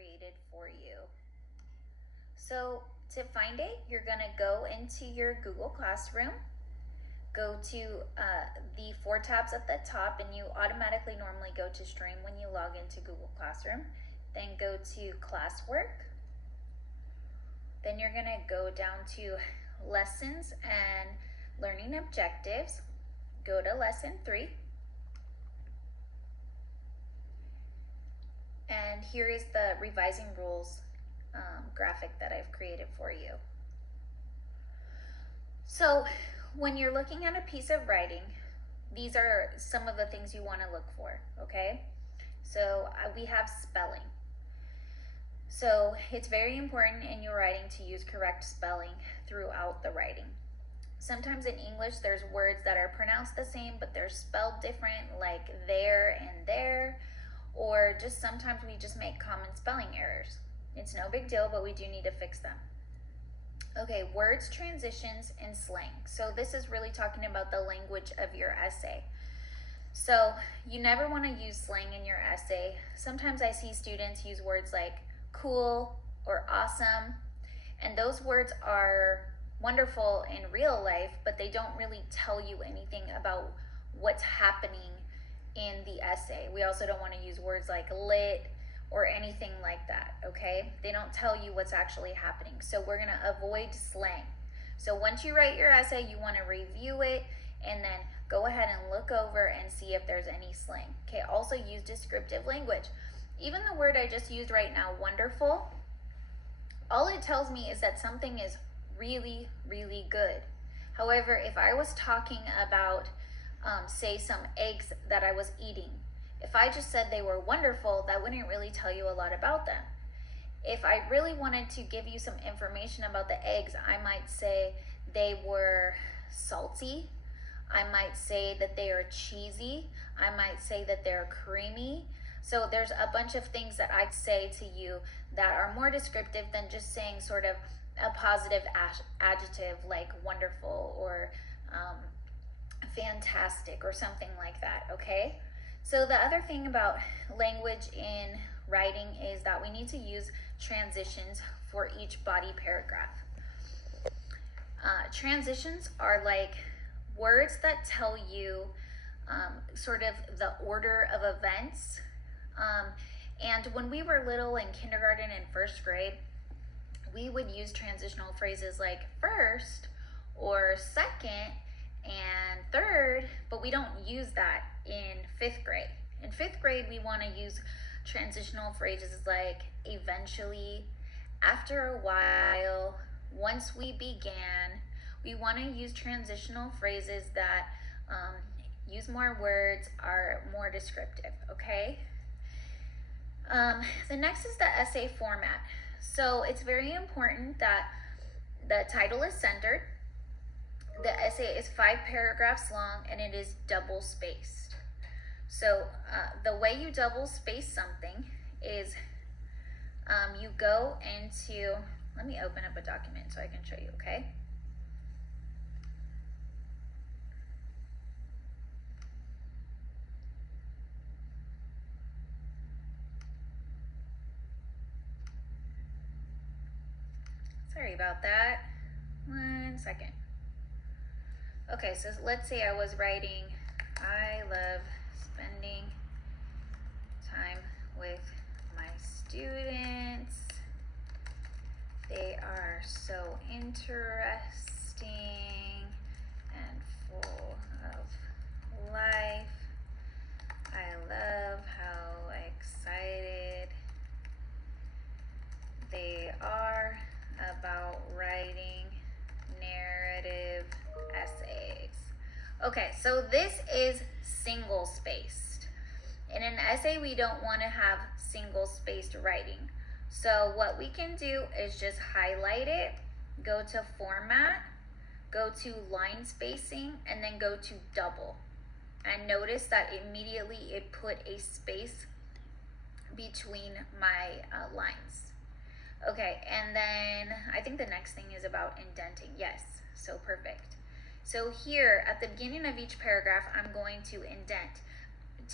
created for you. So to find it, you're gonna go into your Google Classroom, go to the 4 tabs at the top, and you automatically normally go to Stream when you log into Google Classroom. Then go to Classwork. Then you're gonna go down to Lessons and Learning Objectives. Go to Lesson 3. And here is the revising rules graphic that I've created for you. So when you're looking at a piece of writing, these are some of the things you want to look for, okay? So we have spelling. So it's very important in your writing to use correct spelling throughout the writing. Sometimes in English there's words that are pronounced the same but they're spelled different, like there and there, or just sometimes we just make common spelling errors. It's no big deal, but we do need to fix them. Okay, words, transitions, and slang. So this is really talking about the language of your essay. So you never want to use slang in your essay. Sometimes I see students use words like cool or awesome, and those words are wonderful in real life, but they don't really tell you anything about what's happening in the essay. We also don't want to use words like lit or anything like that, okay? They don't tell you what's actually happening. So we're gonna avoid slang. So once you write your essay, you wanna review it and then go ahead and look over and see if there's any slang. Okay, also use descriptive language. Even the word I just used right now, wonderful, all it tells me is that something is really, really good. However, if I was talking about, say, some eggs that I was eating, if I just said they were wonderful, that wouldn't really tell you a lot about them. If I really wanted to give you some information about the eggs, I might say they were salty. I might say that they are cheesy. I might say that they're creamy. So there's a bunch of things that I say to you that are more descriptive than just saying sort of a positive adjective like wonderful or fantastic or something like that, okay? So the other thing about language in writing is that we need to use transitions for each body paragraph. Transitions are like words that tell you sort of the order of events. And when we were little in kindergarten and first grade, we would use transitional phrases like first or second and third, but we don't use that in 5th grade. In 5th grade, we want to use transitional phrases like eventually, after a while, once we began. We want to use transitional phrases that use more words, are more descriptive, okay? The next is the essay format. So it's very important that the title is centered. The essay is 5 paragraphs long and it is double spaced. So the way you double space something is you go into, let me open up a document so I can show you, okay? Sorry about that. 1 second. Okay, so let's say I was writing, I love spending time with my students. They are so interesting and full of life. I love how excited they are about writing narrative essays. Okay, so this is single spaced. In an essay, we don't want to have single spaced writing. So what we can do is just highlight it, go to format, go to line spacing, and then go to double. And notice that immediately it put a space between my lines. Okay, and then I think the next thing is about indenting. Yes, so perfect. So here at the beginning of each paragraph, I'm going to indent.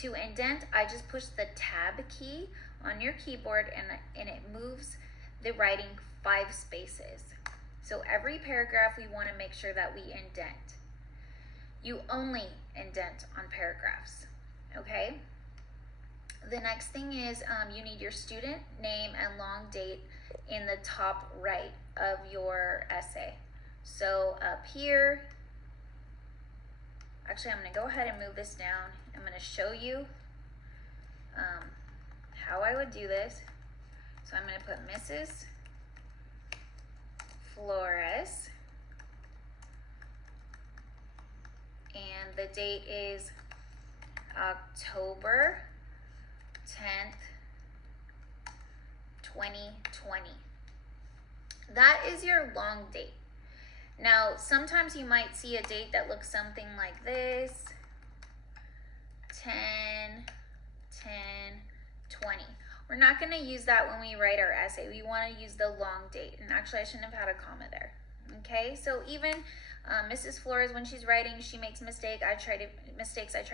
to indent, I just push the tab key on your keyboard and it moves the writing 5 spaces. So every paragraph we want to make sure that we indent. You only indent on paragraphs, okay? The next thing is you need your student name and long date in the top right of your essay. So up here, actually I'm going to go ahead and move this down. I'm going to show you how I would do this. So I'm going to put Mrs. Flores, and the date is October 10th, 2020. That is your long date. Now, sometimes you might see a date that looks something like this, 10, 10, 20. We're not going to use that when we write our essay. We want to use the long date. And actually, I shouldn't have had a comma there. Okay, so even Mrs. Flores, when she's writing, she makes mistakes. I try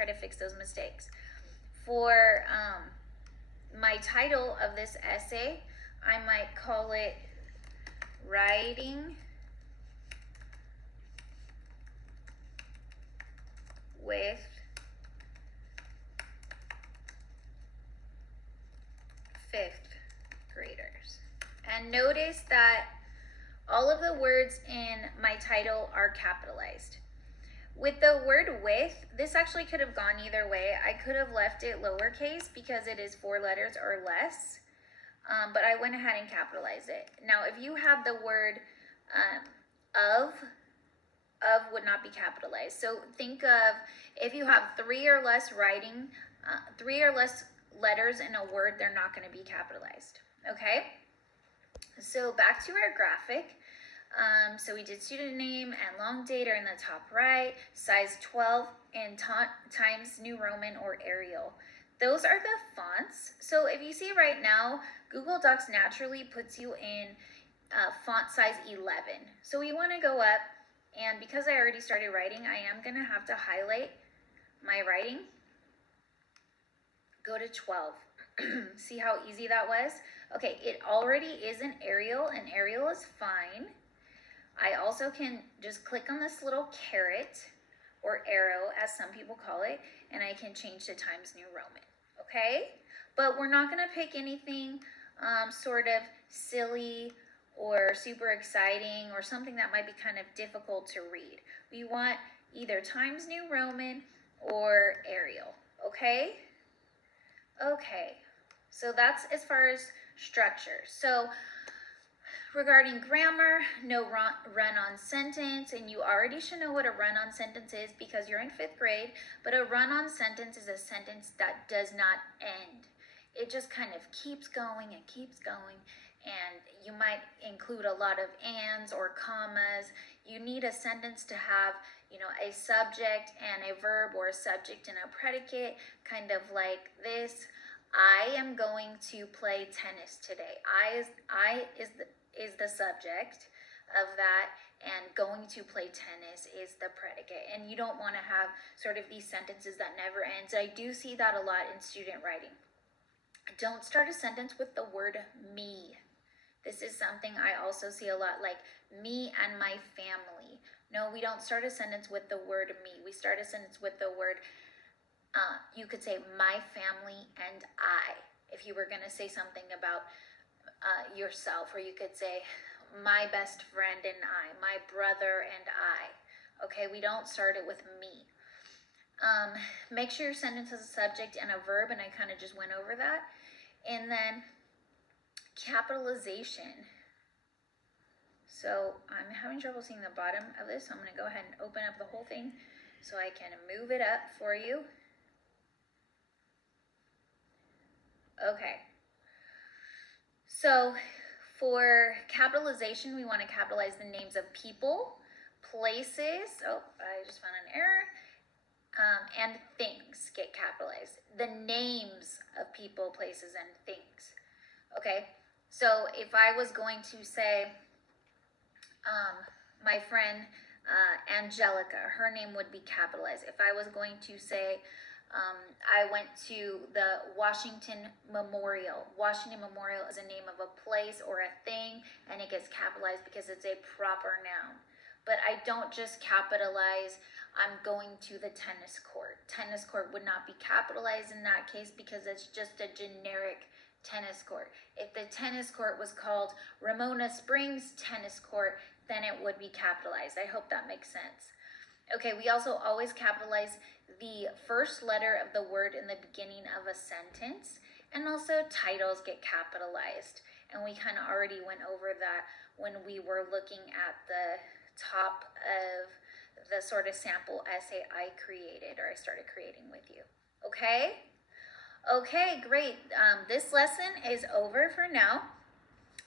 to fix those mistakes. For my title of this essay, I might call it Writing with fifth graders. And notice that all of the words in my title are capitalized. With the word with, this actually could have gone either way. I could have left it lowercase because it is 4 letters or less, but I went ahead and capitalized it. Now, if you have the word of would not be capitalized. So think of if you have 3 or less writing, 3 or less letters in a word, they're not going to be capitalized. Okay? So back to our graphic. So we did student name and long date are in the top right, size 12 and Times New Roman or Arial. Those are the fonts. So if you see right now, Google Docs naturally puts you in font size 11. So we want to go up, and because I already started writing, I am going to have to highlight my writing. Go to 12. See how easy that was? Okay, it already is an Arial, and Arial is fine. I also can just click on this little caret or arrow, as some people call it, and I can change to Times New Roman, okay? But we're not gonna pick anything sort of silly or super exciting or something that might be kind of difficult to read. We want either Times New Roman or Arial, okay? Okay, so that's as far as structure. So regarding grammar, no run-on sentence, and you already should know what a run-on sentence is because you're in 5th grade, but a run-on sentence is a sentence that does not end. It just kind of keeps going and keeps going, and you might include a lot of ands or commas. You need a sentence to have, you know, a subject and a verb, or a subject and a predicate, kind of like this. I am going to play tennis today. I is the subject of that, and going to play tennis is the predicate. And you don't want to have sort of these sentences that never ends. I do see that a lot in student writing. Don't start a sentence with the word me. This is something I also see a lot, like me and my family. No, we don't start a sentence with the word me. We start a sentence with the word, you could say my family and I. If you were going to say something about yourself, or you could say my best friend and I, my brother and I. Okay, we don't start it with me. Make sure your sentence has a subject and a verb, and I kind of just went over that. And then capitalization. So I'm having trouble seeing the bottom of this, so I'm going to go ahead and open up the whole thing so I can move it up for you. Okay. So for capitalization, we want to capitalize the names of people, places, oh, I just found an error, and things get capitalized. The names of people, places, and things. Okay, so if I was going to say my friend Angelica, her name would be capitalized. If I was going to say I went to the Washington Memorial. Washington Memorial is a name of a place or a thing, and it gets capitalized because it's a proper noun. But I don't just capitalize, I'm going to the tennis court. Tennis court would not be capitalized in that case because it's just a generic tennis court. If the tennis court was called Ramona Springs Tennis Court, then it would be capitalized. I hope that makes sense. Okay, we also always capitalize the first letter of the word in the beginning of a sentence, and also titles get capitalized. And we kind of already went over that when we were looking at the top of the sort of sample essay I created, or I started creating with you. Okay? Okay, great. This lesson is over for now.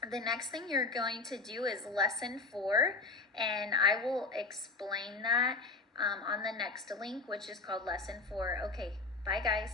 The next thing you're going to do is lesson 4, and I will explain that on the next link, which is called lesson 4. Okay, bye guys.